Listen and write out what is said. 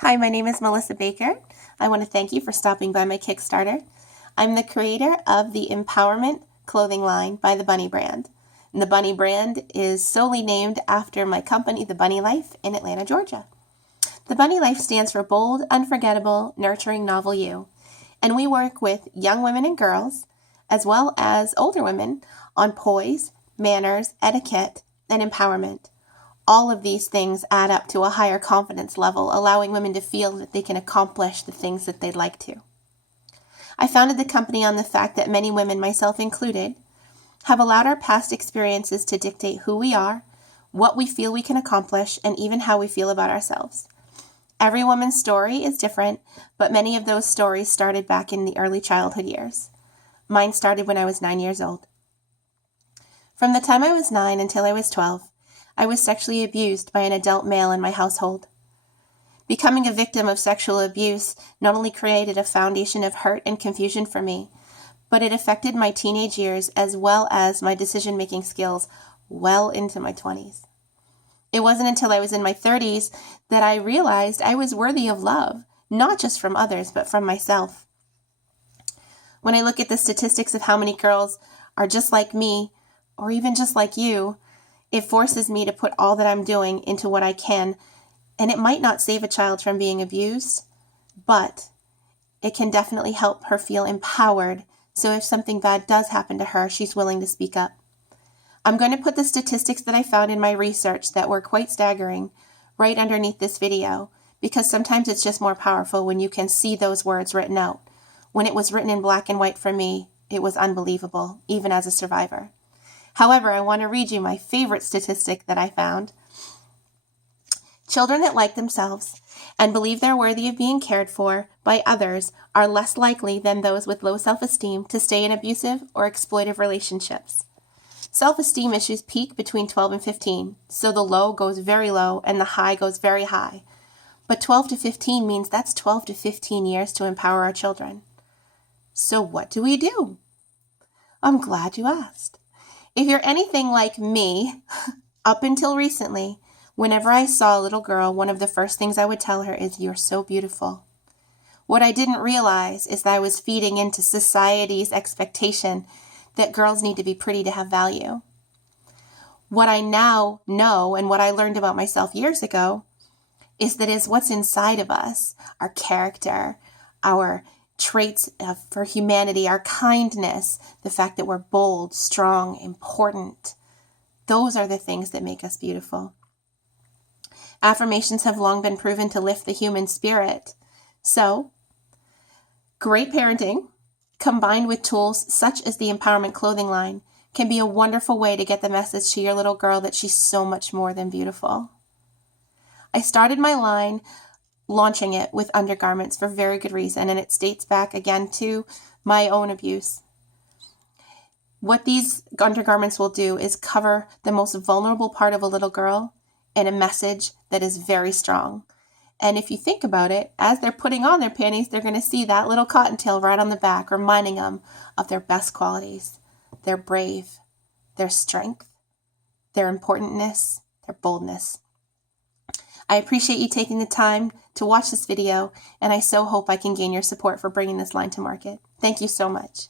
Hi, my name is Melissa Baker. I want to thank you for stopping by my Kickstarter. I'm the creator of the emPOWERment clothing line by the Bunny brand. And the Bunny brand is solely named after my company, The Bunny Life, in Atlanta, Georgia. The Bunny Life stands for Bold, Unforgettable, Nurturing Novel You. And we work with young women and girls, as well as older women, on poise, manners, etiquette, and empowerment. All of these things add up to a higher confidence level, allowing women to feel that they can accomplish the things that they'd like to. I founded the company on the fact that many women, myself included, have allowed our past experiences to dictate who we are, what we feel we can accomplish, and even how we feel about ourselves. Every woman's story is different, but many of those stories started back in the early childhood years. Mine started when I was 9 years old. From the time I was 9 until I was 12, I was sexually abused by an adult male in my household. Becoming a victim of sexual abuse not only created a foundation of hurt and confusion for me, but it affected my teenage years as well as my decision-making skills well into my 20s. It wasn't until I was in my 30s that I realized I was worthy of love, not just from others, but from myself. When I look at the statistics of how many girls are just like me, or even just like you, it forces me to put all that I'm doing into what I can, and it might not save a child from being abused, but it can definitely help her feel empowered, so if something bad does happen to her, she's willing to speak up. I'm going to put the statistics that I found in my research that were quite staggering right underneath this video, because sometimes it's just more powerful when you can see those words written out. When it was written in black and white for me, it was unbelievable, even as a survivor. However, I want to read you my favorite statistic that I found. Children that like themselves and believe they're worthy of being cared for by others are less likely than those with low self-esteem to stay in abusive or exploitive relationships. Self-esteem issues peak between 12 and 15, so the low goes very low and the high goes very high. But 12 to 15 means that's 12 to 15 years to empower our children. So what do we do? I'm glad you asked. If you're anything like me, up until recently, whenever I saw a little girl, one of the first things I would tell her is, "You're so beautiful." What I didn't realize is that I was feeding into society's expectation that girls need to be pretty to have value. What I now know and what I learned about myself years ago is that is what's inside of us, our character, our traits for humanity, our kindness, the fact that we're bold, strong, important. Those are the things that make us beautiful. Affirmations have long been proven to lift the human spirit. So, great parenting, combined with tools such as the emPOWERment clothing line, can be a wonderful way to get the message to your little girl that she's so much more than beautiful. I started my line launching it with undergarments for very good reason, and it dates back again to my own abuse. What these undergarments will do is cover the most vulnerable part of a little girl in a message that is very strong. And if you think about it, as they're putting on their panties, they're going to see that little cottontail right on the back, reminding them of their best qualities. Their brave, their strength, their importantness, their boldness. I appreciate you taking the time to watch this video, and I so hope I can gain your support for bringing this line to market. Thank you so much.